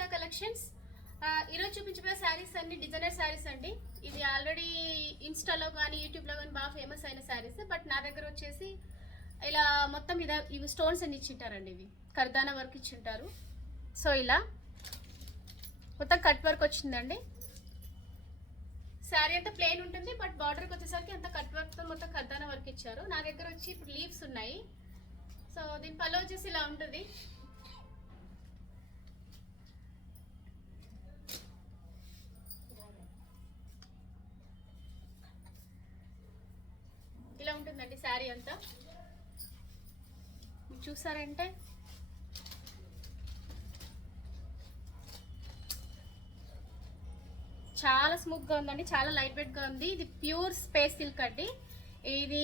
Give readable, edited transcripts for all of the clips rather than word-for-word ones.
Sujatha collections. ఈరోజు చూపించబోయే శారీస్ అన్ని డిజైనర్ శారీస్ అండి. ఇది ఆల్రెడీ ఇన్స్టాలో కానీ యూట్యూబ్లో కానీ బాగా ఫేమస్ అయిన శారీస్. బట్ నా దగ్గర వచ్చేసి ఇలా మొత్తం ఇవి స్టోన్స్ అన్ని ఇచ్చింటారండి. ఇవి కర్దానా వర్క్ ఇచ్చింటారు. సో ఇలా మొత్తం కట్ వర్క్ వచ్చిందండి. శారీ అంతా ప్లెయిన్ ఉంటుంది, బట్ బార్డర్కి వచ్చేసరికి అంత కట్ వర్క్తో మొత్తం కర్దానా వర్క్ ఇచ్చారు. నా దగ్గర వచ్చి ఇప్పుడు లీవ్స్ ఉన్నాయి. సో దీని పళ్ళు వచ్చేసి ఇలా ఉంటుంది. ఇలా ఉంటుందండి శారీ అంతా. మీరు చూసారంటే చాలా స్మూత్గా ఉందండి, చాలా లైట్ వెయిట్గా ఉంది. ఇది ప్యూర్ స్పేస్ సిల్క్ అండి. ఇది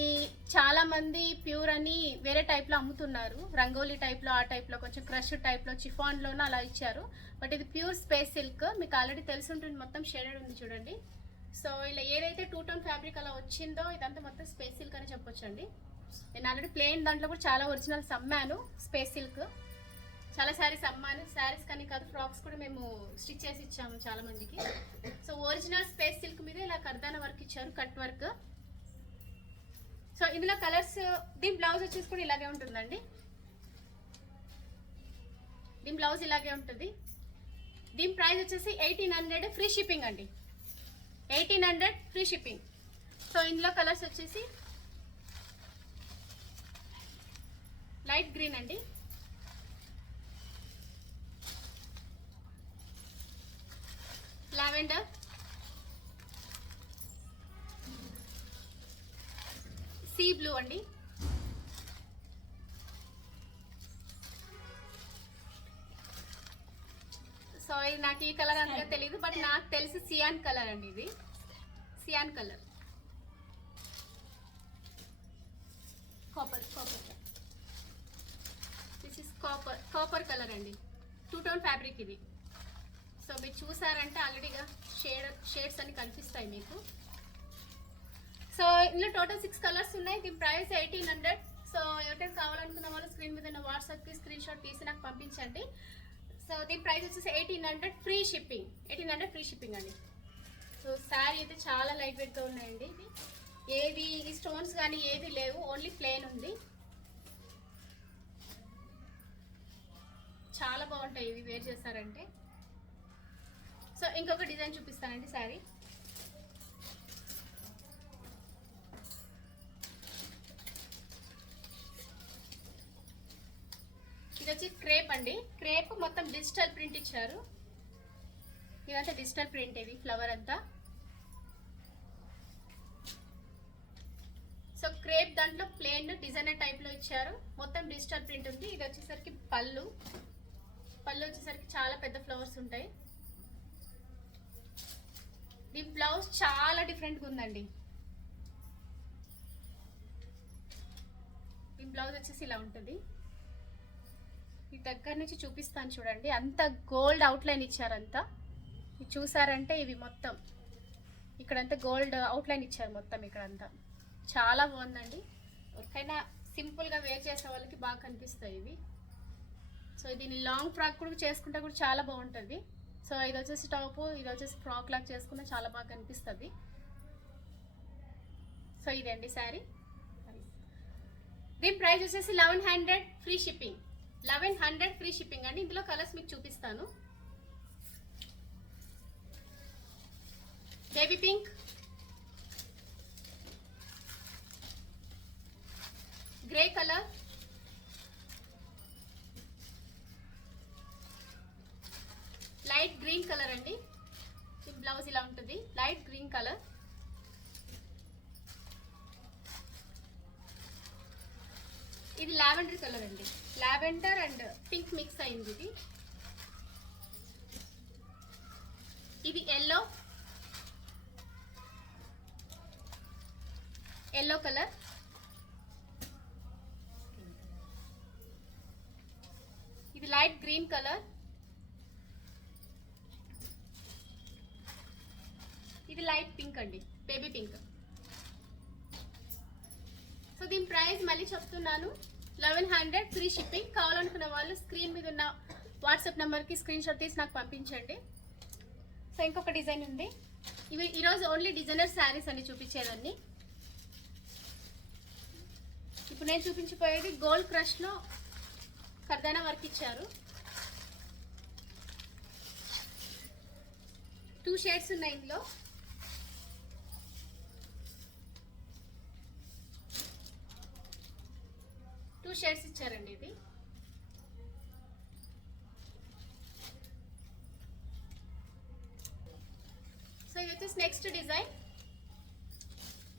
చాలా మంది ప్యూర్ అని వేరే టైప్లో అమ్ముతున్నారు, రంగోలీ టైప్లో, ఆ టైప్లో కొంచెం క్రష్ టైప్లో, చిఫాన్లోనూ అలా ఇచ్చారు. బట్ ఇది ప్యూర్ స్పేస్ సిల్క్, మీకు ఆల్రెడీ తెలిసి ఉంటుంది. మొత్తం షేడెడ్ ఉంది చూడండి. సో ఇలా ఏదైతే 2 టోన్ ఫ్యాబ్రిక్ అలా వచ్చిందో ఇదంతా మొత్తం స్పేస్ సిల్క్ అని చెప్పొచ్చండి. నేను ఆల్రెడీ ప్లెయిన్ దాంట్లో కూడా చాలా ఒరిజినల్స్ అమ్మాను. స్పేస్ సిల్క్ చాలా శారీస్ అమ్మాను. శారీస్ కానీ కాదు, ఫ్రాక్స్ కూడా మేము స్టిచ్ చేసి ఇచ్చాము చాలా మందికి. సో ఒరిజినల్ స్పేస్ సిల్క్ మీద ఇలా కర్దానా వర్క్ ఇచ్చారు, కట్ వర్క్. సో ఇందులో కలర్స్, దీని బ్లౌజ్ వచ్చేసి కూడా ఇలాగే ఉంటుందండి. దీని బ్లౌజ్ ఇలాగే ఉంటుంది. దీని ప్రైస్ వచ్చేసి 1800 ఫ్రీ షిప్పింగ్ అండి. 1800 ఫ్రీ షిప్పింగ్. సో ఇందులో కలర్స్ వచ్చేసి లైట్ గ్రీన్ అండి, లావెండర్, సీ బ్లూ అండి, సో ఇది నాకు ఈ కలర్ అంతగా తెలియదు, బట్ నాకు తెలిసి సియాన్ కలర్ అండి. ఇది cyan colour, this is copper colour అండి. 2 టోన్ ఫ్యాబ్రిక్ ఇది. సో మీరు చూసారంటే ఆల్రెడీగా షేడ్స్ అన్ని కనిపిస్తాయి మీకు. సో ఇందులో టోటల్ 6 కలర్స్ ఉన్నాయి. దీని ప్రైస్ 1800. సో ఎవరికైనా కావాలనుకున్న వాళ్ళు స్క్రీన్ మీద ఉన్న వాట్సాప్కి స్క్రీన్ షాట్ తీసి నాకు పంపించండి. సో దీని ప్రైస్ వచ్చేసి 1800 ఫ్రీ షిప్పింగ్. 1800 ఫ్రీ షిప్పింగ్ అండి. సో శారీ అయితే చాలా లైట్ వెయిట్గా ఉన్నాయండి. ఇది ఏది ఈ స్టోన్స్ కానీ ఏది లేవు, ఓన్లీ ప్లెయిన్ ఉంది. చాలా బాగుంటాయి ఇవి వేర్ చేస్తారంటే. సో ఇంకొక డిజైన్ చూపిస్తానండి శారీ. ఇది వచ్చి క్రేప్ అండి. క్రేప్ మొత్తం డిజిటల్ ప్రింట్ ఇచ్చారు. ఇదంతా డిజిటల్ ప్రింట్, ఇది ఫ్లవర్ అంతా. సో క్రేప్ దాంట్లో ప్లెయిన్ డిజైనర్ టైప్లో ఇచ్చారు, మొత్తం డిజిటల్ ప్రింట్ ఉంది. ఇది వచ్చేసరికి పళ్ళు వచ్చేసరికి చాలా పెద్ద ఫ్లవర్స్ ఉంటాయి. దీని బ్లౌజ్ చాలా డిఫరెంట్గా ఉందండి. దీని బ్లౌజ్ వచ్చేసి ఇలా ఉంటుంది. ఈ దగ్గర నుంచి చూపిస్తాను చూడండి. అంత గోల్డ్ అవుట్లైన్ ఇచ్చారంతా. ఇది చూసారంటే ఇవి మొత్తం ఇక్కడంతా గోల్డ్ అవుట్లైన్ ఇచ్చారు మొత్తం ఇక్కడంతా. చాలా బాగుందండి. ఎవరికైనా సింపుల్గా వేర్ చేసే వాళ్ళకి బాగా కనిపిస్తాయి ఇవి. సో దీన్ని లాంగ్ ఫ్రాక్ కూడా చేసుకుంటే కూడా చాలా బాగుంటుంది. సో ఇది వచ్చేసి టాప్, ఇది వచ్చేసి ఫ్రాక్ లాగా చేసుకున్నా చాలా బాగా కనిపిస్తుంది. సో ఇదండి శారీ. దీని ప్రైస్ వచ్చేసి 1100 ఫ్రీ షిప్పింగ్. 1100 ఫ్రీ షిప్పింగ్ అండి. ఇందులో కలర్స్ మీకు చూపిస్తాను. Baby pink, grey colour, light green colour అండి. ఈ బ్లౌజ్ ఇలా ఉంటుంది, లైట్ గ్రీన్ కలర్. ఇది లావెండర్ కలర్ అండి. లావెండర్ అండ్ పింక్ మిక్స్ అయింది ఇది. ఇది ఎల్లో కలర్. ఇది లైట్ గ్రీన్ కలర్. ఇది లైట్ పింక్ అండి, బేబీ పింక్. సో దీని ప్రైస్ మళ్ళీ చెప్తున్నాను, 1100 ఫ్రీ షిప్పింగ్. కావాలనుకున్న వాళ్ళు స్క్రీన్ మీద ఉన్న వాట్సాప్ నెంబర్కి స్క్రీన్ షాట్ తీసి నాకు పంపించండి. సో ఇంకొక డిజైన్ ఉంది. ఇవి ఈరోజు ఓన్లీ డిజైనర్ శారీస్ అండి చూపించేదాన్ని. ఇప్పుడు నేను చూపించిపోయేది గోల్డ్ క్రష్లో కర్దానా వర్క్ ఇచ్చారు. 2 షేడ్స్ ఉన్నాయి ఇందులో. టూ షేడ్స్ ఇచ్చారండి ఇది. సో ఇది వచ్చేసి నెక్స్ట్ డిజైన్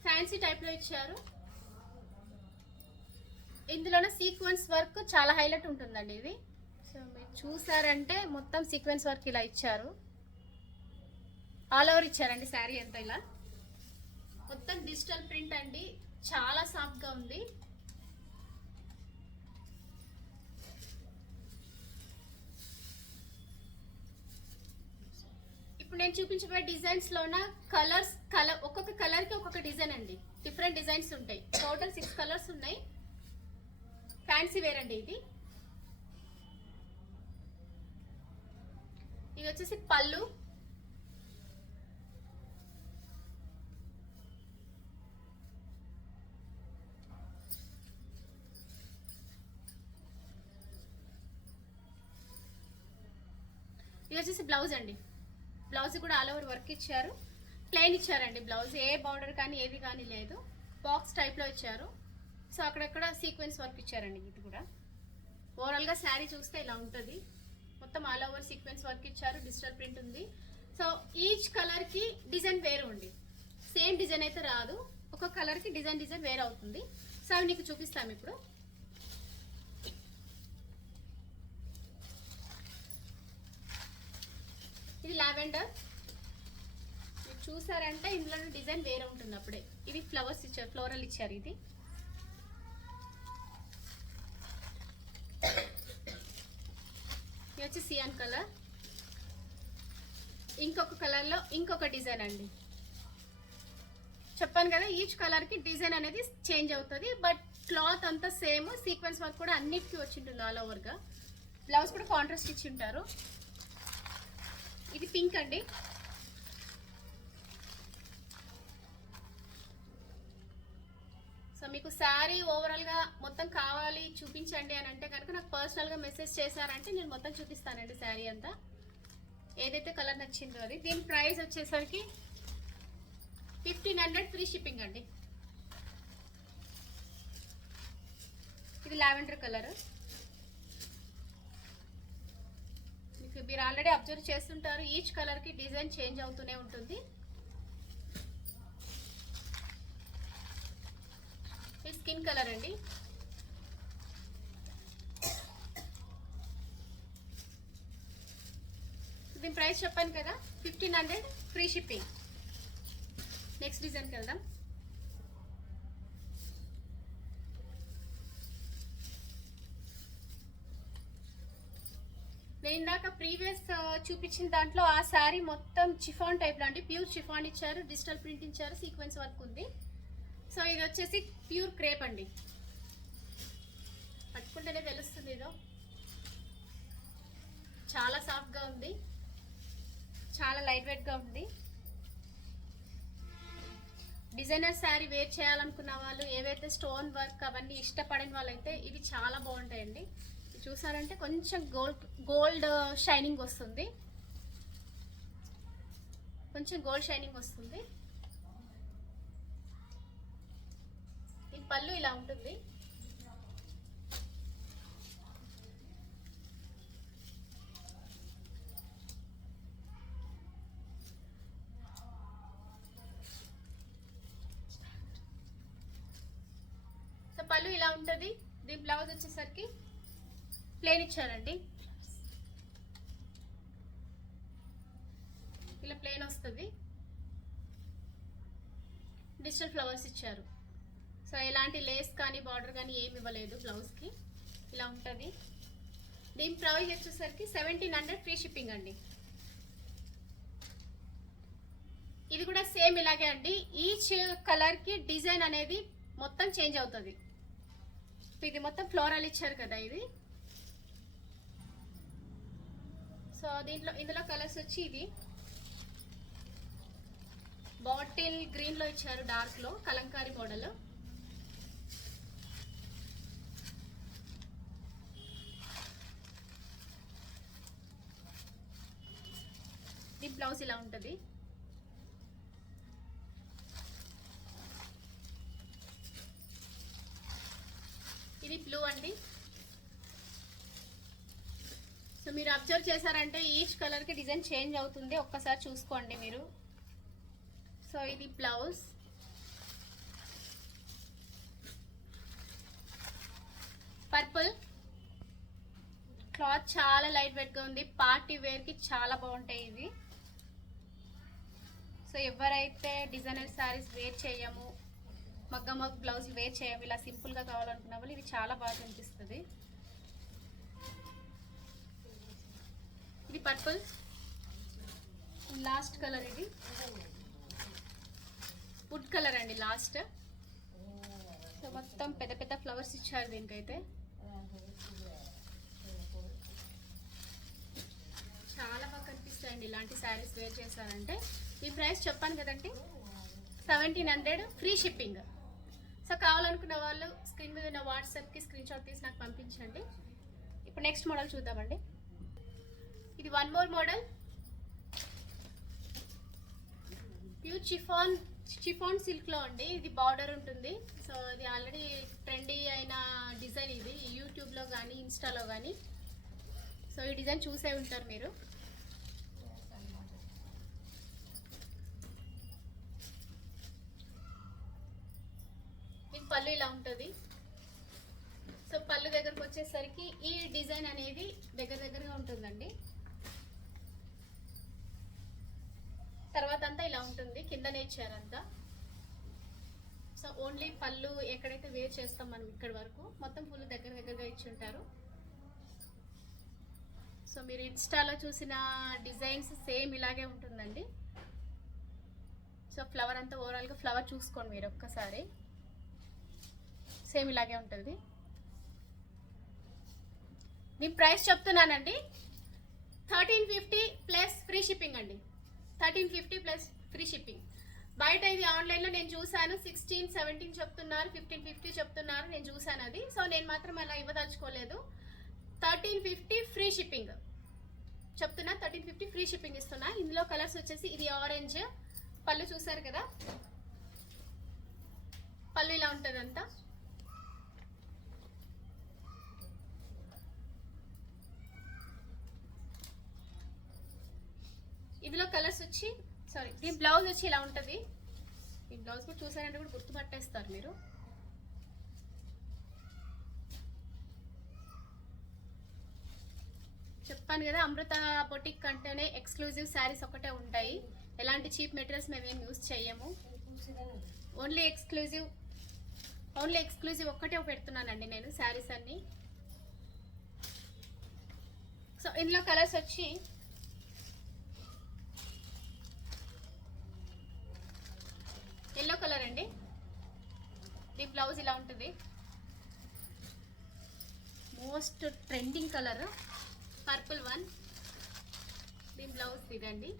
ఫ్యాన్సీ టైప్లో ఇచ్చారు. ఇందులోనే సీక్వెన్స్ వర్క్ చాలా హైలైట్ ఉంటుందండి ఇది. సో మీరు చూసారంటే మొత్తం సీక్వెన్స్ వర్క్ ఇలా ఇచ్చారు. ఆల్ ఓవర్ ఇచ్చారండి శారీ అంతా ఇలా. మొత్తం డిజిటల్ ప్రింట్ అండి, చాలా సాఫ్ట్గా ఉంది. ఇప్పుడు నేను చూపించబోయే డిజైన్స్లోన ఒక్కొక్క కలర్కి ఒక్కొక్క డిజైన్ అండి. డిఫరెంట్ డిజైన్స్ ఉంటాయి. టోటల్ 6 కలర్స్ ఉన్నాయి. ఫ్యాన్సీ వేర్ అండి ఇది. ఇది వచ్చేసి పళ్ళు. ఇది వచ్చేసి బ్లౌజ్ అండి. బ్లౌజ్ కూడా ఆల్ ఓవర్ వర్క్ ఇచ్చారు. ప్లెయిన్ ఇచ్చారండి బ్లౌజ్. ఏ బార్డర్ కానీ ఏది కానీ లేదు. బాక్స్ టైప్లో ఇచ్చారు. సో అక్కడక్కడ సీక్వెన్స్ వర్క్ ఇచ్చారండి. ఇది కూడా ఓవరాల్గా శారీ చూస్తే ఇలా ఉంటుంది. మొత్తం ఆల్ ఓవర్ సీక్వెన్స్ వర్క్ ఇచ్చారు. డిజిటల్ ప్రింట్ ఉంది. సో ఈచ్ కలర్కి డిజైన్ వేరు ఉంది. సేమ్ డిజైన్ అయితే రాదు. ఒక్కొక్క కలర్కి డిజైన్ వేరు అవుతుంది. సో అవి నీకు చూపిస్తాము ఇప్పుడు. ఇది లావెండర్. మీరు చూసారంటే ఇందులో డిజైన్ వేరే ఉంటుంది. అప్పుడే ఇది ఫ్లవర్స్ ఇచ్చారు, ఫ్లోరల్ ఇచ్చారు. ఇది వచ్చి సియాన్ కలర్. ఇంకొక కలర్లో ఇంకొక డిజైన్ అండి. చెప్పాను కదా ఈచ్ కలర్కి డిజైన్ అనేది చేంజ్ అవుతుంది. బట్ క్లాత్ అంతా సేమ్. సీక్వెన్స్ వర్క్ కూడా అన్నిటికీ వచ్చి ఉంటుంది ఆల్ ఓవర్గా. బ్లౌజ్ కూడా కాంట్రాస్ట్ ఇచ్చి ఉంటారు. ఇది పింక్ అండి. సో మీకు శారీ ఓవరాల్గా మొత్తం కావాలి చూపించండి అని అంటే కనుక నాకు పర్సనల్గా మెసేజ్ చేశారంటే నేను మొత్తం చూపిస్తానండి శారీ అంతా. ఏదైతే కలర్ నచ్చిందో అది. దీని ప్రైస్ వచ్చేసరికి 1500 ఫ్రీ షిప్పింగ్ అండి. ఇది లావెండర్ కలర్. మీకు మీరు ఆల్రెడీ అబ్జర్వ్ చేస్తుంటారు ఈచ్ కలర్కి డిజైన్ చేంజ్ అవుతూనే ఉంటుంది. ఇది స్కిన్ కలర్ అండి. దీని ప్రైస్ చెప్పాను కదా 1500 ఫ్రీ షిప్పింగ్. నెక్స్ట్ డిజైన్కి వెళ్దాం. నేను ఇందాక ప్రీవియస్ చూపించిన దాంట్లో ఆ శారీ మొత్తం చిఫాన్ టైప్లో అండి. ప్యూర్ చిఫాన్ ఇచ్చారు, డిజిటల్ ప్రింట్ ఇచ్చారు, సీక్వెన్స్ వర్క్ ఉంది. సో ఇది వచ్చేసి ప్యూర్ క్రేప్ అండి. పట్టుకుంటేనే తెలుస్తుంది. ఇదో చాలా సాఫ్ట్గా ఉంది, చాలా లైట్ వెయిట్గా ఉంది. డిజైనర్ శారీ వేర్ చేయాలనుకున్న వాళ్ళు, ఏవైతే స్టోన్ వర్క్ అవన్నీ ఇష్టపడిన వాళ్ళైతే ఇవి చాలా బాగుంటాయండి. చూసారంటే కొంచెం గోల్డ్ షైనింగ్ వస్తుంది. కొంచెం గోల్డ్ షైనింగ్ వస్తుంది. ఈ పళ్ళు ఇలా ఉంటుంది. సో పళ్ళు ఇలా ఉంటుంది. దీని బ్లౌజ్ వచ్చేసరికి ప్లేన్ ఇచ్చారండి. ఇలా ప్లేన్ వస్తుంది. డిజిటల్ ఫ్లవర్స్ ఇచ్చారు. సో ఎలాంటి లేస్ కానీ బార్డర్ కానీ ఏమి ఇవ్వలేదు బ్లౌజ్కి. ఇలా ఉంటుంది. దీని ప్రైస్ వచ్చేసరికి 1700 ఫ్రీ షిప్పింగ్ అండి. ఇది కూడా సేమ్ ఇలాగే అండి. ఈచ్ కలర్కి డిజైన్ అనేది మొత్తం చేంజ్ అవుతుంది. ఇది మొత్తం ఫ్లోరల్ ఇచ్చారు కదా. ఇది సో ఇందులో కలర్స్ వచ్చి ఇది బాటిల్ గ్రీన్ లో ఇచ్చారు, డార్క్ లో కలంకారీ మోడల్. ఈ బ్లౌజ్ ఇలా ఉంటుంది. ఇది బ్లూ అండి. సో మీరు అబ్జర్వ్ చేశారంటే ఈచ్ కలర్ కి డిజైన్ చేంజ్ అవుతుంది, ఒక్కసారి చూసుకోండి మీరు. సో ఇది బ్లౌజ్. పర్పుల్ క్లాత్ చాలా లైట్ వెయిట్ గా ఉంది, పార్టీ వేర్ కి చాలా బాగుంటాయి ఇవి. సో ఎవరైతే డిజైనర్ శారీస్ వేర్ చేయము, మగ్గ బ్లౌజ్ వేర్ చేయము, ఇలా సింపుల్ గా కావాలనుకున్న వాళ్ళు ఇది చాలా బాగా కనిపిస్తుంది. ఇది పర్పుల్. లాస్ట్ కలర్ ఇది వుడ్ కలర్ అండి లాస్ట్. సో మొత్తం పెద్ద పెద్ద ఫ్లవర్స్ ఇచ్చారు దీనికైతే. చాలా బాగా కనిపిస్తాయండి ఇలాంటి శారీస్ వేర్ చేశారంటే. ఈ ప్రైస్ చెప్పాను కదండి, 1700 ఫ్రీ షిప్పింగ్. సో కావాలనుకున్న వాళ్ళు స్క్రీన్ మీద ఉన్న వాట్సాప్కి స్క్రీన్ షాట్ తీసి నాకు పంపించండి. ఇప్పుడు నెక్స్ట్ మోడల్ చూద్దామండి. ఇది one more model, pure chiffon సిల్క్లో అండి. ఇది బార్డర్ ఉంటుంది. సో ఇది ఆల్రెడీ ట్రెండీ అయిన డిజైన్ ఇది, యూట్యూబ్లో కానీ ఇన్స్టాలో కానీ. సో ఈ డిజైన్ చూసే ఉంటారు మీరు. పళ్ళు ఇలా ఉంటుంది. సో పళ్ళు దగ్గరకు వచ్చేసరికి ఈ డిజైన్ అనేది దగ్గరగా ఉంటుందండి. తర్వాత అంతా ఇలా ఉంటుంది, కిందనే ఇచ్చారంతా. సో ఓన్లీ పళ్ళు ఎక్కడైతే వేర్ చేస్తాం మనం ఇక్కడ వరకు మొత్తం ఫుల్ దగ్గరగా ఇచ్చి ఉంటారు. సో మీరు ఇన్స్టాలో చూసిన డిజైన్స్ సేమ్ ఇలాగే ఉంటుందండి. సో ఫ్లవర్ అంతా ఓవరాల్గా ఫ్లవర్ చూసుకోండి మీరు ఒక్కసారి, సేమ్ ఇలాగే ఉంటుంది. దీని ప్రైస్ చెప్తున్నానండి 1350 ప్లస్ ఫ్రీ షిప్పింగ్ అండి. 1350 ప్లస్ ఫ్రీ షిప్పింగ్. బయట ఇది ఆన్లైన్లో నేను చూసాను 16, 17 చెప్తున్నారు, 1550 చెప్తున్నారు, నేను చూసాను అది. సో నేను మాత్రం అలా ఇవ్వదలుచుకోలేదు. 1350 ఫ్రీ షిప్పింగ్ చెప్తున్నా, 1350 ఫ్రీ షిప్పింగ్ ఇస్తున్నా. ఇందులో కలర్స్ వచ్చేసి ఇది ఆరెంజ్. పళ్ళు చూసారు కదా, పళ్ళు ఇలా ఉంటుంది అంతా. ఇందులో కలర్స్ వచ్చి దీని బ్లౌజ్ వచ్చి ఇలా ఉంటుంది. ఈ బ్లౌజ్ కూడా చూసారంటే కూడా గుర్తుపట్టేస్తారు మీరు. చెప్పాను కదా, అమృత బొటిక్ అంటేనే ఎక్స్క్లూజివ్ శారీస్ ఒకటే ఉంటాయి. ఎలాంటి చీప్ మెటీరియల్స్ మేమేం యూజ్ చేయము. ఓన్లీ ఎక్స్క్లూజివ్ ఒక్కటే పెడుతున్నానండి నేను శారీస్ అన్ని. సో ఇందులో కలర్స్ వచ్చి ఎల్లో కలర్ అండి. దీని బ్లౌజ్ ఇలా ఉంటుంది. Most trending colour purple one. దీని బ్లౌజ్ ఇదండి.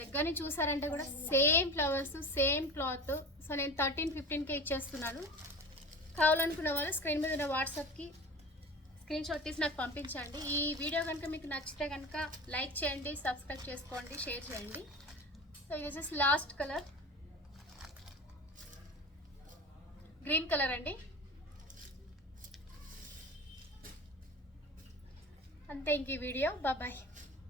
దగ్గరని చూసారంటే కూడా same flowers, same cloth. So నేను 13-15కే ఇచ్చేస్తున్నాను. కావాలనుకున్న వాళ్ళు స్క్రీన్ మీద ఉన్న వాట్సాప్కి స్క్రీన్ షాట్ తీసి నాకు పంపించండి. ఈ వీడియో కనుక మీకు నచ్చితే కనుక లైక్ చేయండి, సబ్స్క్రైబ్ చేసుకోండి, షేర్ చేయండి. So this is last colour, green colour అండి. అంతే ఇంక ఈ వీడియో. బాయ్.